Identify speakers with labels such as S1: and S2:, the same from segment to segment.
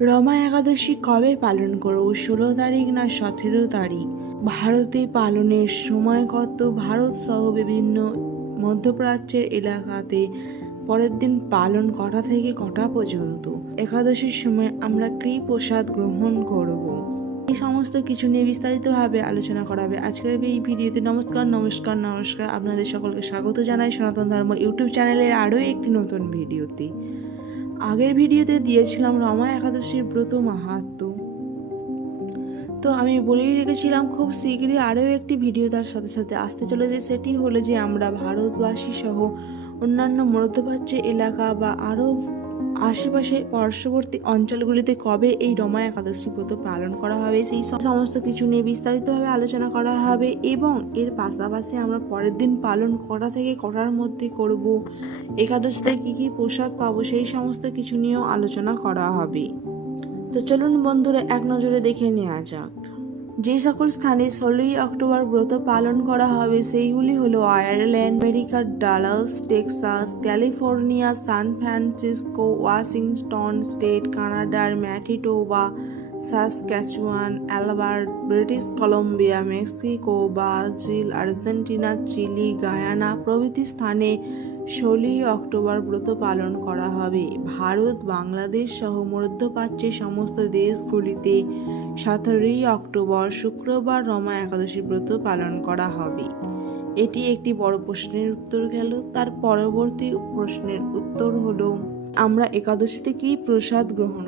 S1: রমা একাদশী কবে পালন করব? ষোলো তারিখ না সতেরো তারিখ? ভারতে পালনের সময় কত? ভারত সহ বিভিন্ন মধ্যপ্রাচ্যের এলাকাতে পরের দিন পালন কটা থেকে কটা পর্যন্ত? একাদশীর সময় আমরা কী প্রসাদ গ্রহণ করব? এই সমস্ত কিছু নিয়ে বিস্তারিতভাবে আলোচনা করা হবে আজকের এই ভিডিওতে। নমস্কার নমস্কার নমস্কার। আপনাদের সকলকে স্বাগত জানাই সনাতন ধর্ম ইউটিউব চ্যানেলের আরও একটি নতুন ভিডিওতে। আগের ভিডিওতে দিয়েছিলাম রমা একাদশীর ব্রত মাহাত্ম। তো আমি বলেই রেখেছিলাম, খুব শীঘ্রই আরও একটি ভিডিও তার সাথে সাথে আসতে চলেছে। সেটি হলো যে আমরা ভারতবাসী সহ অন্যান্য মধ্যপ্রাচ্য এলাকা বা আরও আশেপাশে পার্শ্ববর্তী অঞ্চলগুলিতে কবে এই রমা একাদশী ব্রত পালন করা হবে, সেই সমস্ত কিছু নিয়ে বিস্তারিতভাবে আলোচনা করা হবে এবং এর পাশাপাশি আমরা পরের দিন পালন কটা থেকে কটার মধ্যে করব। একাদশীতে কী কী প্রসাদ পাবো, সেই সমস্ত কিছু নিয়েও আলোচনা করা হবে। তো চলুন বন্ধুরা, এক নজরে দেখে নেওয়া যাক। যে সকল স্থানে ষোলোই অক্টোবর ব্রত পালন করা হবে, সেইগুলি হলো আয়ারল্যান্ড আমেরিকার Dallas, Texas, California, San Francisco, Washington State, কানাডার Manitoba Saskatchewan, Alberta, British Columbia, Mexico, Brazil, Argentina, Chile, Guyana প্রভৃতি স্থানে ষোলোই অক্টোবর ব্রত পালন করা হবে ভারত, বাংলাদেশ সহ মধ্যপ্রাচ্যের সমস্ত দেশগুলিতে সতেরোই অক্টোবর শুক্রবার রমা একাদশী ব্রত পালন করা হবে এটি একটি বড় প্রশ্নের উত্তর গেল তার পরবর্তী প্রশ্নের উত্তর হল, আমরা একাদশীতে কি প্রসাদ গ্রহণ।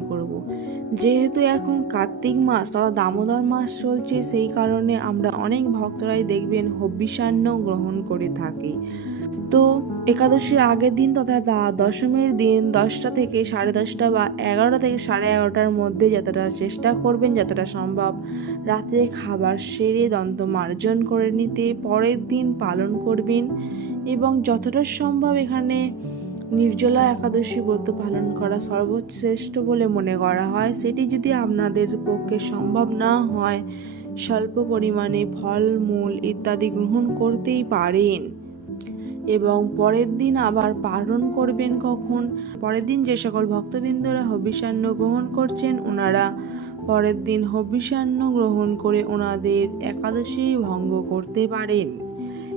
S1: যেহেতু এখন কার্তিক মাস তথা দামোদর মাস চলছে, সেই কারণে আমরা অনেক ভক্তরাই দেখবেন হবিষান্ন গ্রহণ করে থাকি। তো একাদশীর আগের দিন তথা দশমীর দিন দশটা থেকে সাড়ে দশটা বা এগারোটা থেকে সাড়ে এগারোটার মধ্যে যতটা চেষ্টা করবেন, যতটা সম্ভব রাত্রে খাবার সেরে দন্ত মার্জন করে নিতে, পরের দিন পালন করবেন এবং যতটা সম্ভব এখানে নির্জলা একাদশী ব্রত পালন করা সর্বশ্রেষ্ঠ বলে মনে করা হয়। সেটি যদি আপনাদের পক্ষে সম্ভব না হয়, স্বল্প পরিমাণে ফল, মূল ইত্যাদি গ্রহণ করতেই পারেন এবং পরের দিন আবার পালন করবেন কখন? পরের দিন যে সকল ভক্তবৃন্দরা হবিষান্ন গ্রহণ করছেন, ওনারা পরের দিন হবিষান্ন গ্রহণ করে ওনাদের একাদশী ভঙ্গ করতে পারেন।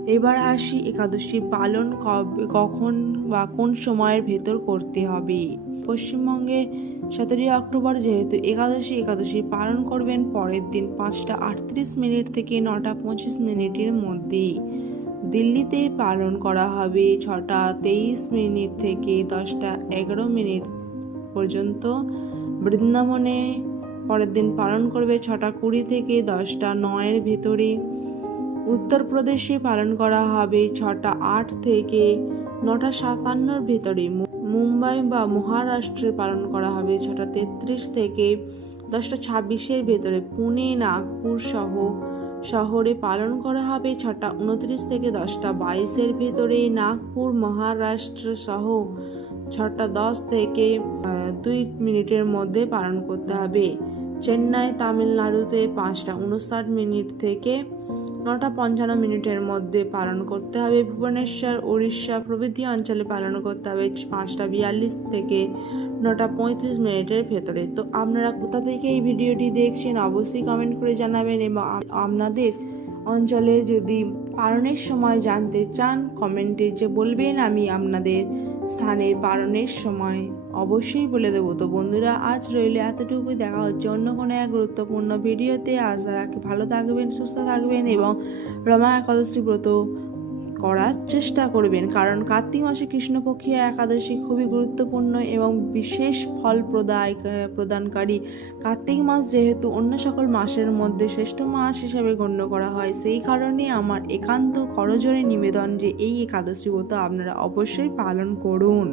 S1: এবার আসি একাদশী পালন কবে, কখন বা কোন সময়ের ভেতর করতে হবে। পশ্চিমবঙ্গে সতেরোই অক্টোবর যেহেতু একাদশী একাদশী পালন করবেন পরের দিন পাঁচটা আটত্রিশ মিনিট থেকে নটা পঁচিশ মিনিটের মধ্যে দিল্লিতে পালন করা হবে ছটা তেইশ মিনিট থেকে দশটা এগারো মিনিট পর্যন্ত। বৃন্দাবনে পরের দিন পালন করবে ছটা কুড়ি থেকে দশটা নয়ের ভেতরে। উত্তরপ্রদেশে পালন করা হবে ছটা আট থেকে নটা সাতান্নর ভেতরে। মুম্বাই বা মহারাষ্ট্রে পালন করা হবে ছটা তেত্রিশ থেকে দশটা ছাব্বিশের ভেতরে। পুনে, নাগপুর সহ শহরে পালন করা হবে ছটা উনত্রিশ থেকে দশটা বাইশের ভেতরে। নাগপুর, মহারাষ্ট্র সহ ছটা দশ থেকে দুই মিনিটের মধ্যে পালন করতে হবে। চেন্নাই, তামিলনাড়ুতে পাঁচটা উনষাট মিনিট থেকে নটা পঞ্চান্ন মিনিটের মধ্যে পালন করতে হবে। ভুবনেশ্বর উড়িষ্যা প্রভৃতি অঞ্চলে পালন করতে হবে পাঁচটা বিয়াল্লিশ থেকে নটা পঁয়ত্রিশ মিনিটের ভেতরে। তো আপনারা কোথা থেকে এই ভিডিওটি দেখছেন, অবশ্যই কমেন্ট করে জানাবেন এবং আপনাদের অঞ্চলের যদি পালনের সময় জানতে চান, কমেন্টে যে বলবেন, আমি আপনাদের স্থানের পারণের সময় অবশ্যই বলে দেবো। তো বন্ধুরা, আজ রইলে এতটুকু। দেখা হচ্ছে অন্য কোনো এক গুরুত্বপূর্ণ ভিডিওতে। আজ রাখি ভালো থাকবেন, সুস্থ থাকবেন এবং রমা একাদশী ব্রত করার চেষ্টা করবেন। কারণ কার্তিক মাসে কৃষ্ণপক্ষীয় একাদশী খুবই গুরুত্বপূর্ণ এবং বিশেষ ফল প্রদায় প্রদানকারী। কার্তিক মাস যেহেতু অন্য সকল মাসের মধ্যে শ্রেষ্ঠ মাস হিসেবে গণ্য করা হয়, সেই কারণে আমার একান্ত করজোরে নিবেদন যে এই একাদশী ব্রত আপনারা অবশ্যই পালন করুন।